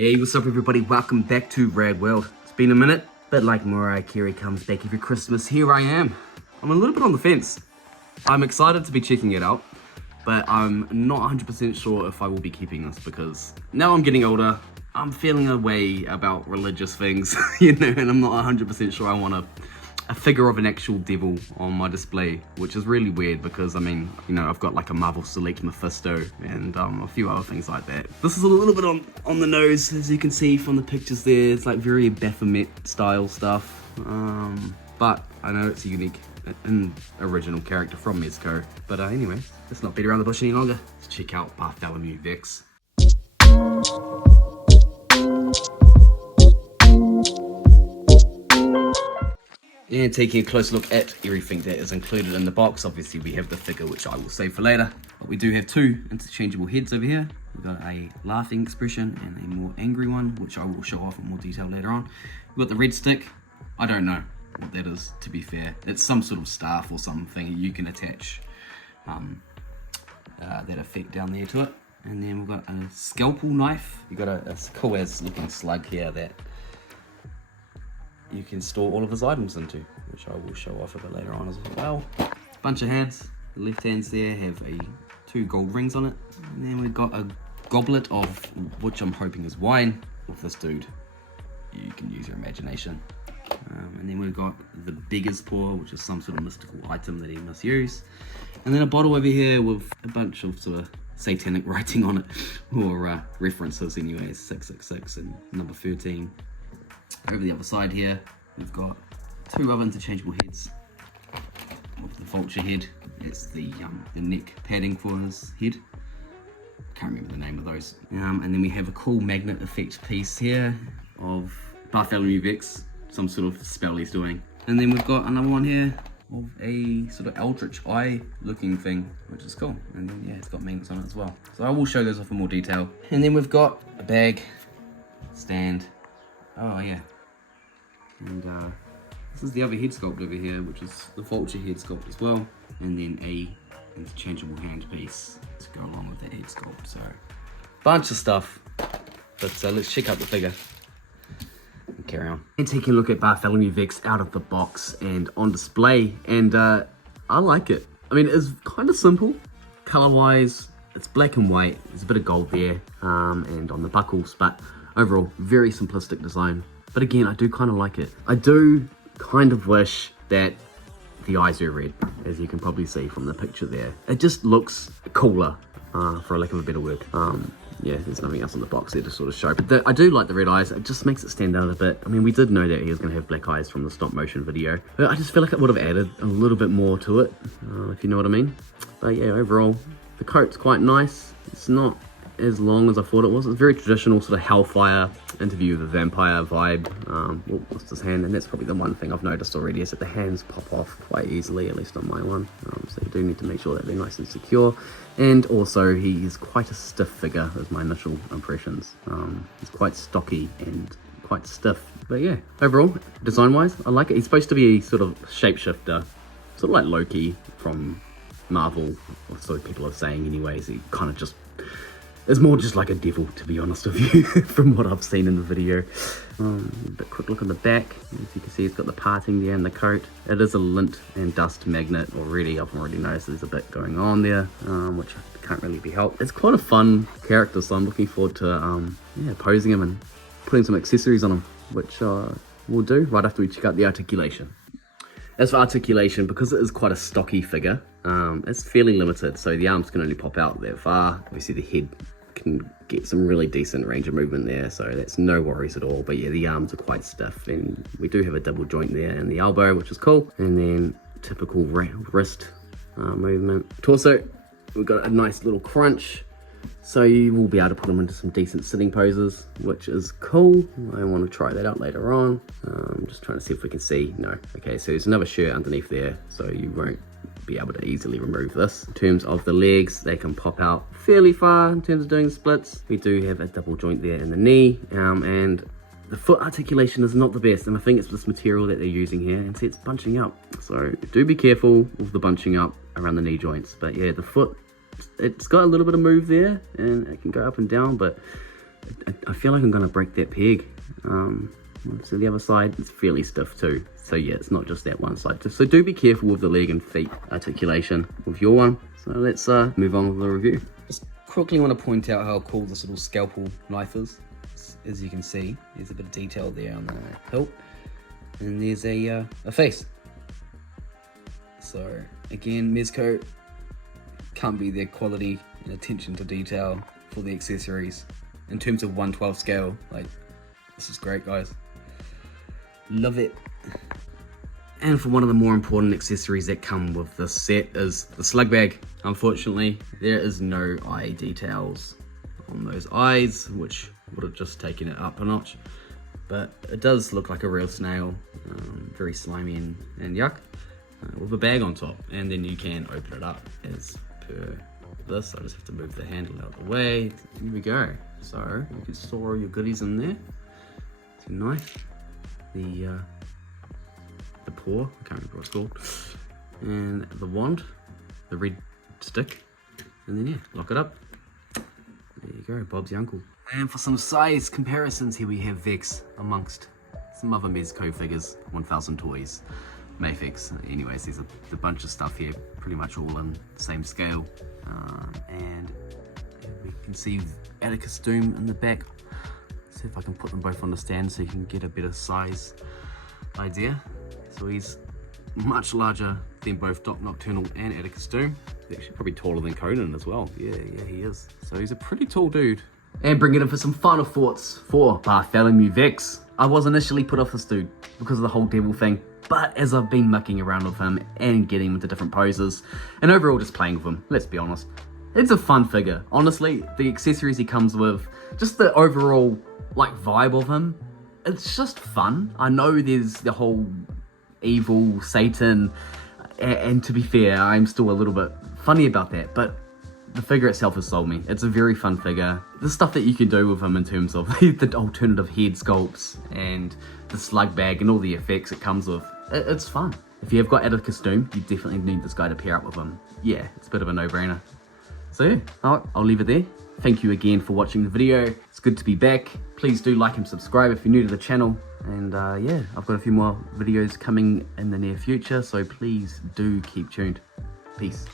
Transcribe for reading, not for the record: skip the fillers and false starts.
Hey, what's up everybody? Welcome back to RADWORLD. It's been a minute, but like Mariah Carey comes back every Christmas, here I am. I'm a little bit on the fence. I'm excited to be checking it out, but I'm not 100% sure if I will be keeping this because now I'm getting older, I'm feeling a way about religious things, you know, and I'm not 100% sure I want a figure of an actual devil on my display, which is really weird because, I mean, you know, I've got like a Marvel Select Mephisto and a few other things like that. This is a little bit on the nose, as you can see from the pictures there. It's like very Baphomet style stuff, but I know it's a unique and original character from Mezco. But anyway, let's not beat around the bush any longer. Let's check out Bartholomew Vex. And taking a close look at everything that is included in the box. Obviously we have the figure, which I will save for later, but we do have two interchangeable heads over here. We've got a laughing expression and a more angry one, which I will show off in more detail later on. We've got the red stick. I don't know what that is, to be fair. It's some sort of staff or something you can attach that effect down there to it. And then we've got a scalpel knife. You've got a cool as looking slug here that you can store all of his items into, which I will show off a bit later on as well. Bunch of hands. The left hands there have two gold rings on it. And then we've got a goblet of, which I'm hoping is wine. With this dude, you can use your imagination. And then we've got the beggar's paw, which is some sort of mystical item that he must use. And then a bottle over here with a bunch of sort of satanic writing on it, or references anyways, 666 and number 13. Over the other side here, we've got two other interchangeable heads. With the vulture head, it's the neck padding for his head. Can't remember the name of those. And then we have a cool magnet effect piece here of Bartholomew Vex, some sort of spell he's doing. And then we've got another one here of a sort of eldritch eye looking thing, which is cool. And then yeah, it's got magnets on it as well. So I will show those off in more detail. And then we've got a bag, stand. Oh yeah, and this is the other head sculpt over here, which is the vulture head sculpt as well, and then a interchangeable hand piece to go along with that head sculpt. So bunch of stuff, but let's check out the figure and carry on. And taking a look at Bartholomew Vex out of the box and on display, and I like it. I mean, it's kind of simple color wise. It's black and white. There's a bit of gold there, and on the buckles, but overall, very simplistic design. But again, I do kind of like it. I do kind of wish that the eyes were red, as you can probably see from the picture there. It just looks cooler, for a lack of a better word. Yeah, there's nothing else on the box there to sort of show. But I do like the red eyes. It just makes it stand out a bit. I mean, we did know that he was going to have black eyes from the stop motion video. But I just feel like it would have added a little bit more to it, if you know what I mean. But yeah, overall, the coat's quite nice. It's not as long as I thought it was. It's very traditional sort of Hellfire interview with a vampire vibe. What's his hand? And that's probably the one thing I've noticed already, is that the hands pop off quite easily, at least on my one. So you do need to make sure that they're nice and secure. And also he is quite a stiff figure, as my initial impressions. He's quite stocky and quite stiff. But yeah, overall, design wise, I like it. He's supposed to be a sort of shapeshifter, sort of like Loki from Marvel, or so people are saying anyways. He kind of just, it's more just like a devil, to be honest with you, from what I've seen in the video. But quick look on the back. As you can see, it's got the parting there in the coat. It is a lint and dust magnet already. I've already noticed there's a bit going on there, which can't really be helped. It's quite a fun character, so I'm looking forward to yeah, posing him and putting some accessories on him, which we'll do right after we check out the articulation. As for articulation, because it is quite a stocky figure, it's fairly limited, so the arms can only pop out that far. Obviously the head can get some really decent range of movement there, so that's no worries at all. But yeah, the arms are quite stiff, and we do have a double joint there in the elbow, which is cool. And then typical wrist movement. Torso, we've got a nice little crunch, so you will be able to put them into some decent sitting poses, which is cool. I want to try that out later on. I'm just trying to see if we can see. No. Okay, so there's another shirt underneath there, so you won't be able to easily remove this. In terms of the legs, they can pop out fairly far in terms of doing splits. We do have a double joint there in the knee, and the foot articulation is not the best, and I think it's this material that they're using here, and see, it's bunching up. So do be careful with the bunching up around the knee joints. But yeah, the foot, it's got a little bit of move there, and it can go up and down, but I feel like I'm gonna break that peg. So the other side is fairly stiff too. So yeah, it's not just that one side. So do be careful with the leg and feet articulation with your one. So let's move on with the review. Just quickly want to point out how cool this little scalpel knife is. As you can see, there's a bit of detail there on the hilt, and there's a face. So again, Mezco can't beat their quality and attention to detail for the accessories. In terms of 1/12 scale, like, this is great, guys. Love it. And for one of the more important accessories that come with this set is the slug bag. Unfortunately, there is no eye details on those eyes, which would have just taken it up a notch. But it does look like a real snail, very slimy and yuck, with a bag on top. And then you can open it up as per this. I just have to move the handle out of the way. Here we go. So you can store all your goodies in there. It's a knife, the paw, I can't remember what it's called, and the wand, the red stick, and then yeah, lock it up. There you go, Bob's your uncle. And for some size comparisons, here we have Vex amongst some other Mezco figures, 1000 Toys, Mayfix. Anyways, there's a bunch of stuff here, pretty much all in the same scale. And we can see Atticus Doom in the back. See if I can put them both on the stand so you can get a better size idea. So he's much larger than both Doc Nocturnal and Atticus Doom. He's actually probably taller than Conan as well. Yeah, he is. So he's a pretty tall dude. And bring it in for some final thoughts for Bartholomew Vex. I was initially put off this dude because of the whole devil thing, but as I've been mucking around with him and getting him into different poses, and overall just playing with him, let's be honest, it's a fun figure. Honestly, the accessories he comes with, just the overall like vibe of him, it's just fun. I know there's the whole evil Satan, and to be fair, I'm still a little bit funny about that, but the figure itself has sold me. It's a very fun figure. The stuff that you can do with him in terms of the alternative head sculpts and the slug bag and all the effects it comes with, it's fun. If you have got Atticus Doom, you definitely need this guy to pair up with him. Yeah, it's a bit of a no-brainer. So yeah, I'll leave it there. Thank you again for watching the video. It's good to be back. Please do like and subscribe if you're new to the channel. And yeah, I've got a few more videos coming in the near future, so please do keep tuned. Peace.